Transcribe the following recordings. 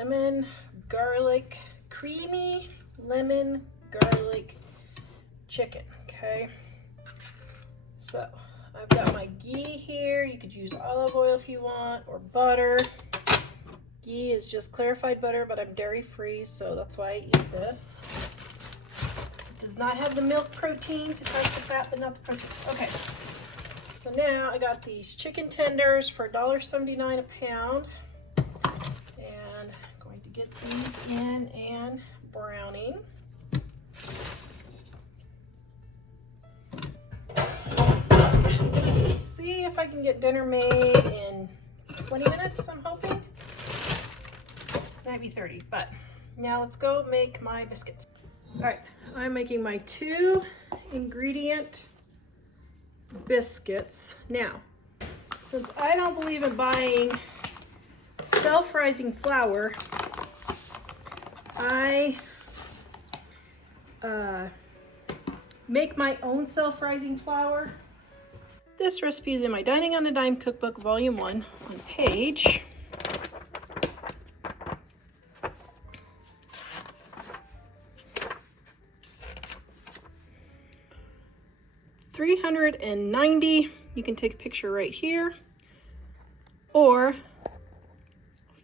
lemon garlic, creamy lemon garlic chicken, okay? So I've got my ghee here. You could use olive oil if you want, or butter. Ghee is just clarified butter, but I'm dairy free, so that's why I eat this. It does not have the milk proteins. It has the fat, but not the protein. Okay, so now I got these chicken tenders for $1.79 a pound. And I'm going to get these in and browning. I'm gonna see if I can get dinner made in 20 minutes, I'm hoping. Might be 30, but now let's go make my biscuits. All right, I'm making my 2 ingredient biscuits. Now, since I don't believe in buying self-rising flour, I make my own self-rising flour. This recipe is in my Dining on a Dime cookbook, volume 1, on page 390. You can take a picture right here, or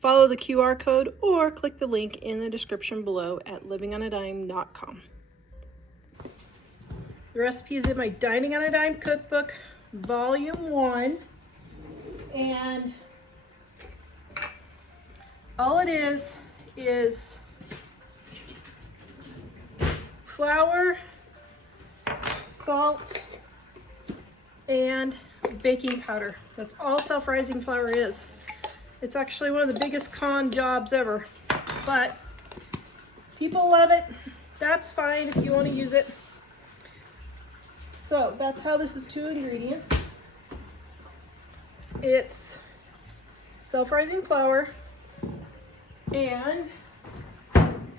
follow the QR code, or click the link in the description below at livingonadime.com. The recipe is in my Dining on a Dime cookbook, volume 1, and all it is flour, salt, and baking powder. That's all self-rising flour is. It's actually one of the biggest con jobs ever, but people love it. That's fine if you want to use it. So that's how this is 2 ingredients. It's self-rising flour and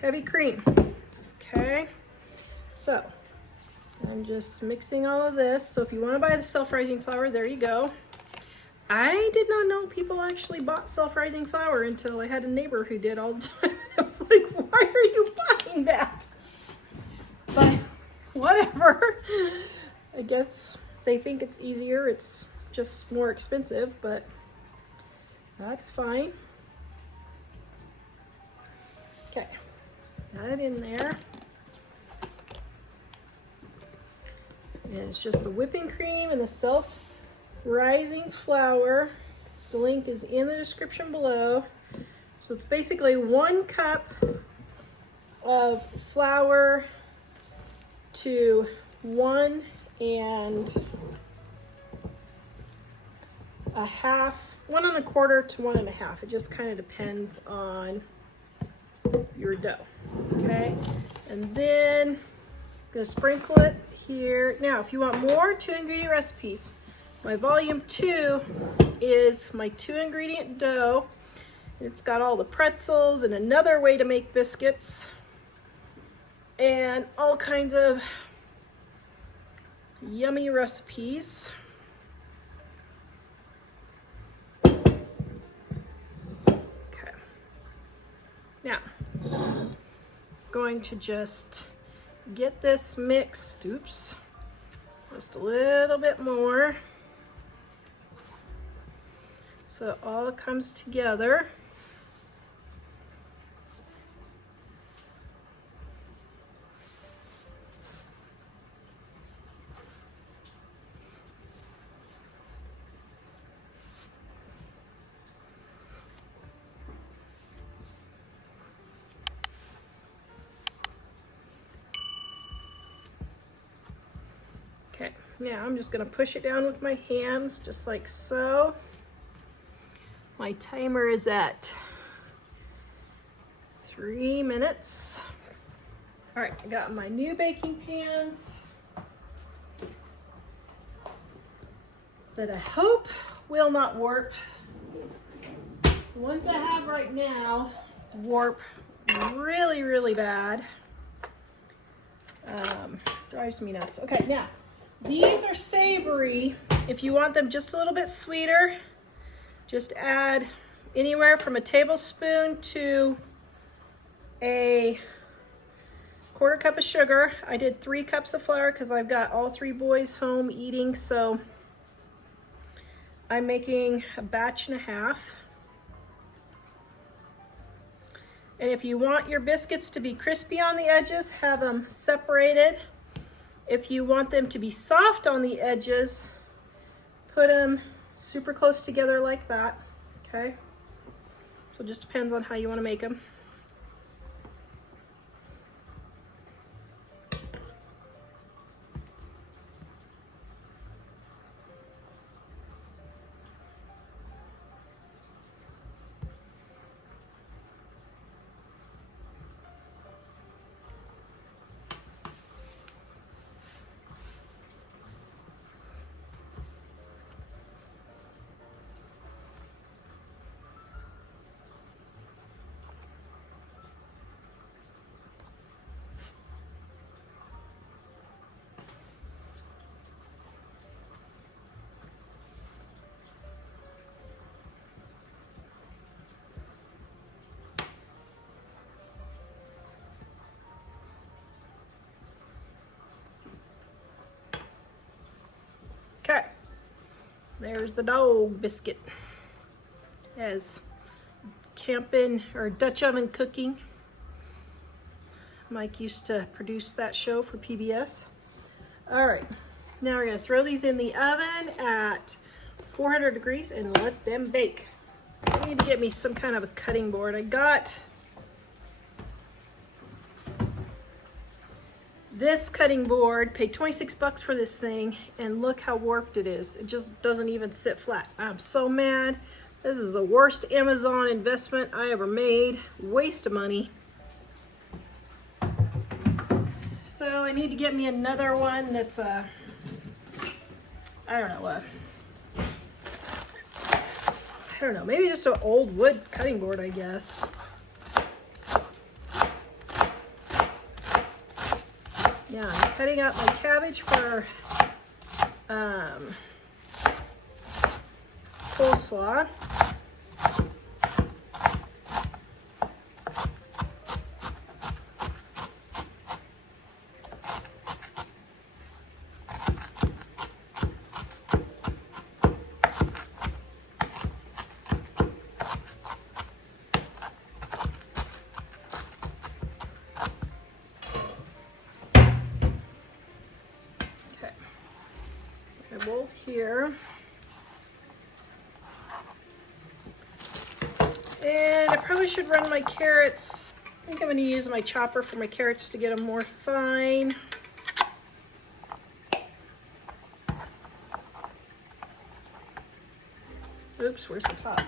heavy cream. Okay, so I'm just mixing all of this. So if you want to buy the self-rising flour, there you go. I did not know people actually bought self-rising flour until I had a neighbor who did all the time. I was like, why are you buying that? But whatever. I guess they think it's easier. It's just more expensive, but that's fine. Okay, got it in there. And it's just the whipping cream and the self-rising flour. The link is in the description below. So it's basically 1 cup of flour to 1 1 1/4 to 1 1/2. It just kind of depends on your dough. Okay, and then I'm gonna sprinkle it here. Now, if you want more 2 ingredient recipes, my volume 2 is my 2 ingredient dough. It's got all the pretzels and another way to make biscuits and all kinds of yummy recipes. Okay, now I'm going to just get this mixed. Oops, just a little bit more so it all comes together. Okay, now I'm just going to push it down with my hands, just like so. My timer is at 3 minutes. All right, I got my new baking pans that I hope will not warp. The ones I have right now warp really, really bad. Drives me nuts. Okay, now these are savory. If you want them just a little bit sweeter, just add anywhere from a tablespoon to a 1/4 cup of sugar. I did 3 cups of flour because I've got all 3 boys home eating, so I'm making a batch and a half. And if you want your biscuits to be crispy on the edges, have them separated. If you want them to be soft on the edges, put them super close together like that, okay? So it just depends on how you want to make them. Okay, there's the dog biscuit. As camping or Dutch oven cooking. Mike used to produce that show for PBS. All right, now we're gonna throw these in the oven at 400 degrees and let them bake. I need to get me some kind of a cutting board. I got this cutting board, paid 26 bucks for this thing, and look how warped it is. It just doesn't even sit flat. I'm so mad. This is the worst Amazon investment I ever made. Waste of money. So I need to get me another one that's I don't know, maybe just an old wood cutting board, I guess. Yeah, I'm cutting out my cabbage for coleslaw. Bowl here, and I probably should run my carrots. I think I'm going to use my chopper for my carrots to get them more fine. Oops, where's the top?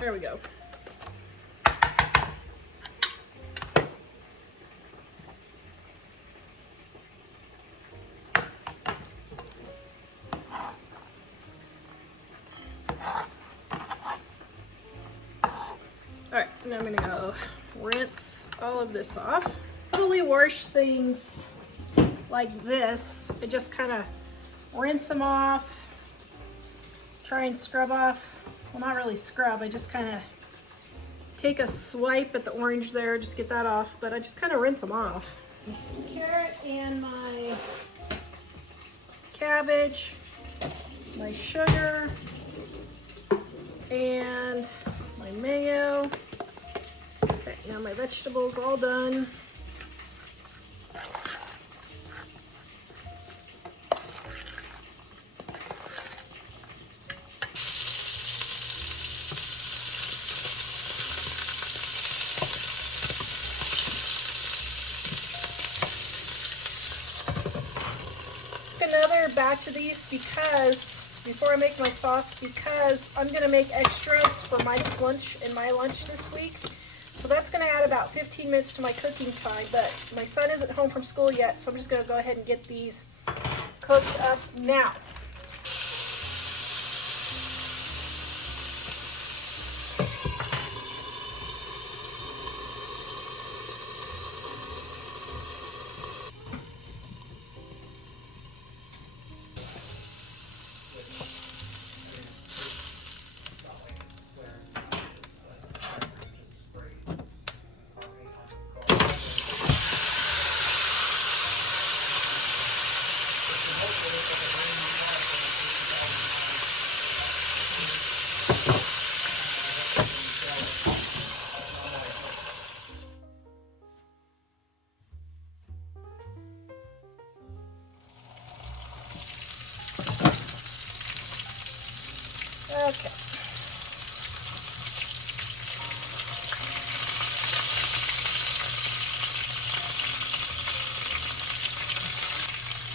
There we go. All right, now I'm gonna go rinse all of this off. Totally wash things like this. I just kind of rinse them off, try and scrub off. Well, not really scrub, I just kind of take a swipe at the orange there, just get that off, but I just kind of rinse them off. Carrot and my cabbage, my sugar, and my mayo. Okay, now my vegetables all done. batch of these because before I make my sauce, because I'm going to make extras for Mike's lunch and my lunch this week. So that's going to add about 15 minutes to my cooking time, but my son isn't home from school yet, so I'm just going to go ahead and get these cooked up now. Okay.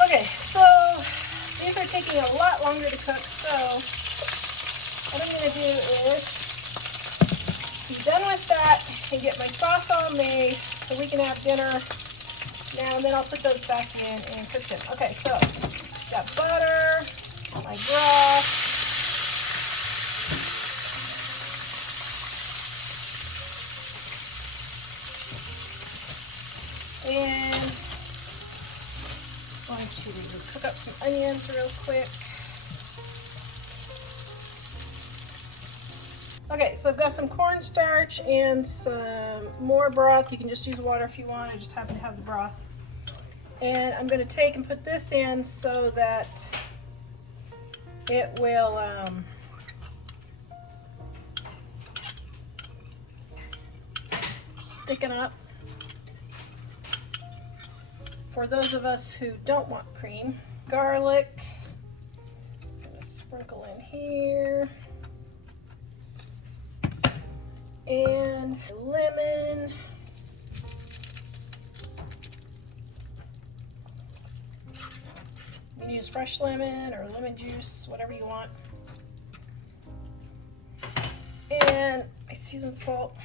Okay, so these are taking a lot longer to cook, so what I'm going to do is be done with that and get my sauce all made so we can have dinner now, and then I'll put those back in and cook them. Okay, so got butter, my broth, and I'm going to cook up some onions real quick. Okay, so I've got some cornstarch and some more broth. You can just use water if you want. I just happen to have the broth. And I'm going to take and put this in so that it will thicken up. For those of us who don't want cream, garlic, I'm going to sprinkle in here, and lemon, you can use fresh lemon or lemon juice, whatever you want, and my seasoned salt.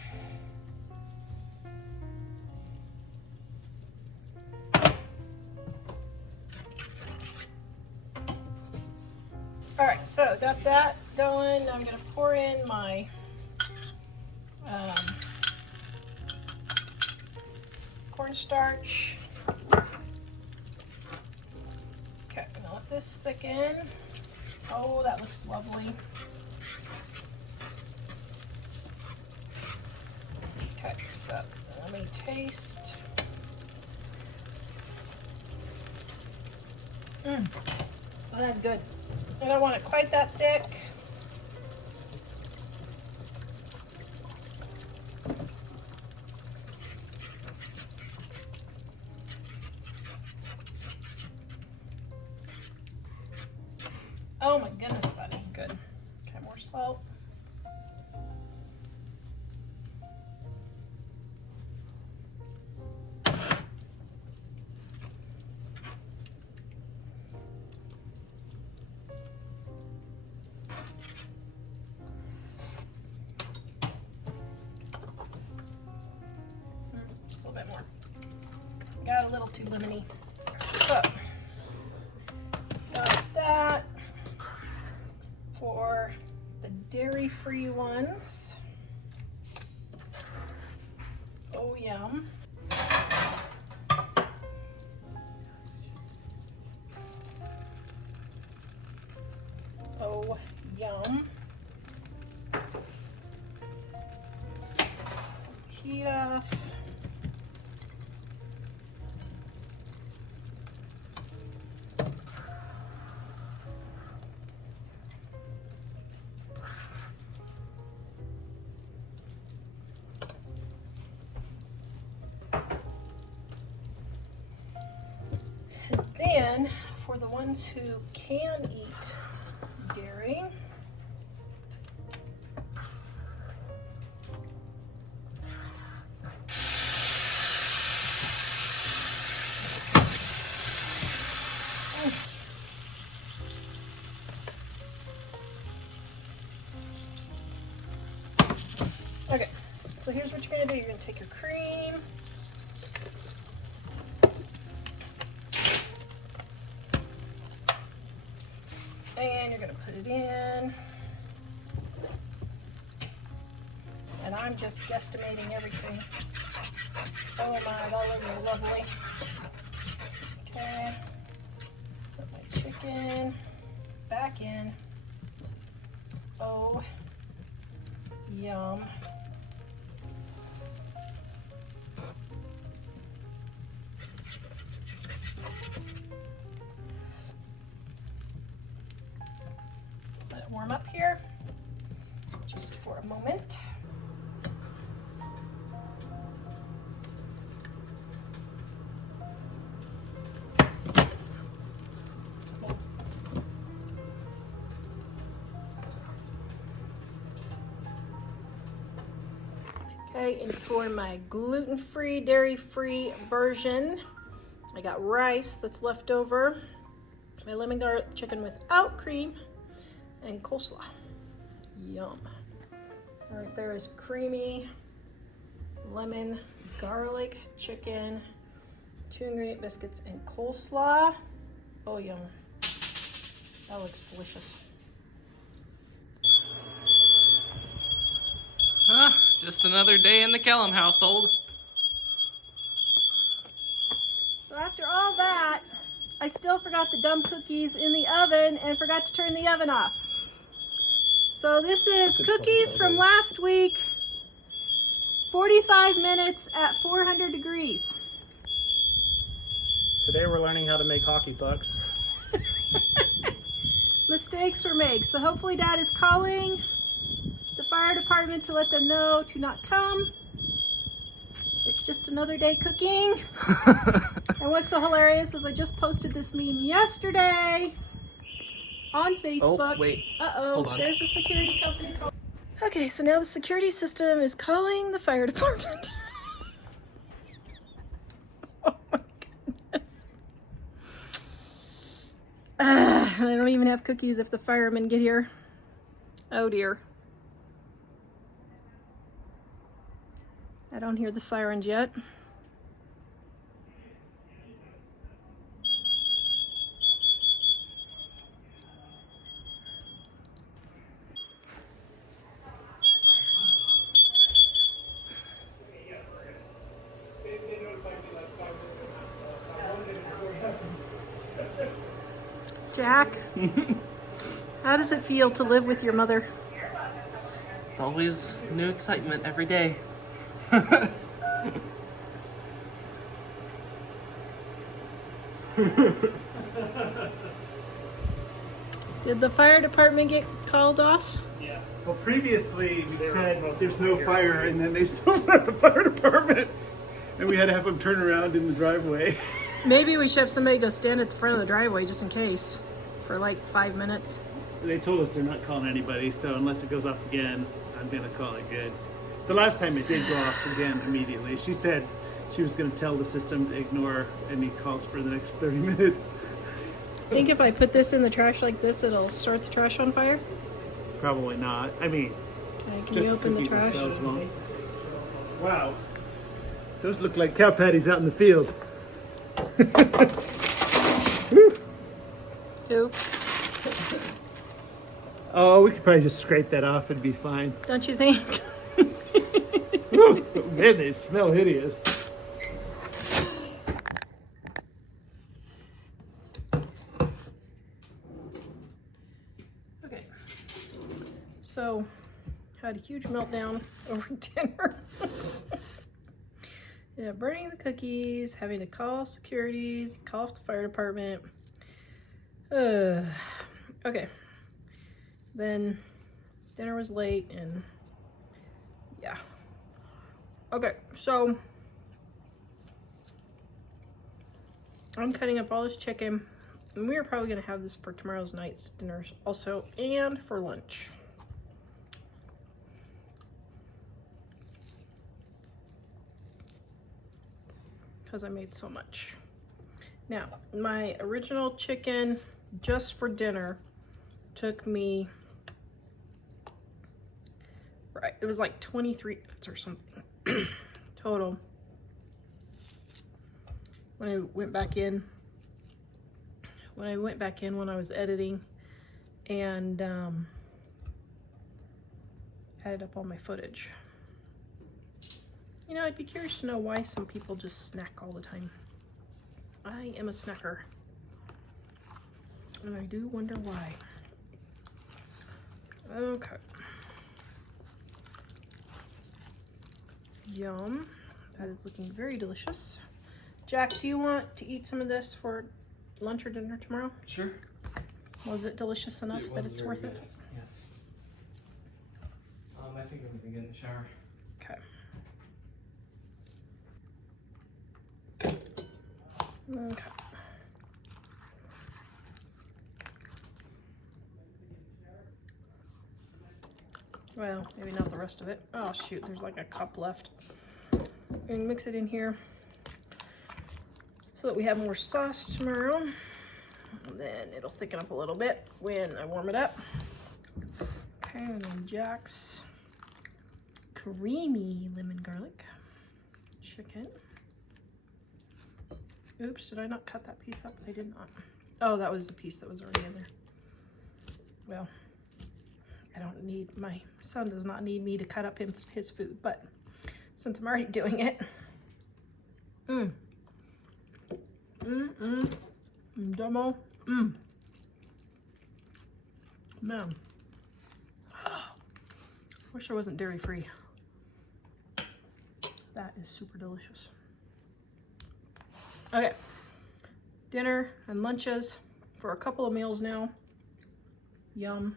Alright, so got that going. I'm going to pour in my cornstarch. Okay, I'm going to let this thicken. Oh, that looks lovely. Okay, so let me taste. Oh, that's good. I don't want it quite that thick. Oh my goodness, that is good. Okay, more salt. Just a little bit more. Got a little too lemony. So, got that. For the dairy-free ones. Oh, yum. Oh, yum. Heat off. Then, for the ones who can eat dairy, do, you're gonna take your cream. And you're gonna put it in. And I'm just guesstimating everything. Oh my, that looks lovely. Okay. Put my chicken back in. Oh, yum. Let it warm up here just for a moment. Okay, and for my gluten-free, dairy-free version, I got rice that's left over, my lemon garlic chicken without cream, and coleslaw. Yum. Right there is creamy lemon garlic chicken, 2-ingredient biscuits, and coleslaw. Oh, yum. That looks delicious. Huh, just another day in the Kellum household. So after all that, I still forgot the dumb cookies in the oven and forgot to turn the oven off. So this is cookies from last week, 45 minutes at 400 degrees. Today we're learning how to make hockey pucks. Mistakes were made. So hopefully Dad is calling the fire department to let them know to not come. It's just another day cooking. And what's so hilarious is I just posted this meme yesterday on Facebook. Oh, wait. Uh-oh, Hold on. there's a security company call. Okay, so now the security system is calling the fire department. Oh my goodness. I don't even have cookies if the firemen get here. Oh dear. I don't hear the sirens yet. Jack, how does it feel to live with your mother? It's always new excitement every day. Did the fire department get called off? Yeah. Well, previously we said there's no fire, and then they still sent the fire department, and we had to have them turn around in the driveway. Maybe we should have somebody go stand at the front of the driveway just in case for like 5 minutes. They told us they're not calling anybody, so unless it goes off again, I'm gonna call it good. The last time it did go off again immediately. She said she was gonna tell the system to ignore any calls for the next 30 minutes. I think if I put this in the trash like this, it'll start the trash on fire. Probably not. I mean, Okay, can just you open the cookies trash? themselves won't. Wow, those look like cow patties out in the field. Oops. Oh, we could probably just scrape that off and be fine. Don't you think? Whew, man, they smell hideous. Okay. So, had a huge meltdown over dinner. Yeah, burning the cookies, having to call security, call off the fire department. Okay. Then dinner was late and yeah. Okay, so I'm cutting up all this chicken, and we are probably gonna have this for tomorrow's night's dinners also, and for lunch. Because I made so much. Now, my original chicken just for dinner took me, right, it was like 23 minutes or something. total. When I went back in when I was editing and added up all my footage. You know, I'd be curious to know why some people just snack all the time. I am a snacker, and I do wonder why. Okay. Yum. That is looking very delicious. Jack, do you want to eat some of this for lunch or dinner tomorrow? Sure. Was it delicious enough that it's worth it? Yes. I think I'm gonna get in the shower. Okay. Okay. Well, maybe not the rest of it. Oh shoot, there's like a cup left. And mix it in here so that we have more sauce tomorrow. And then it'll thicken up a little bit when I warm it up. Okay, and then Jack's creamy lemon garlic chicken. Oops, did I not cut that piece up? I did not. Oh, that was the piece that was already in there. Well, I don't need, my son does not need me to cut up his food, but since I'm already doing it. Demo. Man. Wish I wasn't dairy free. That is super delicious. Okay, dinner and lunches for a couple of meals now. Yum.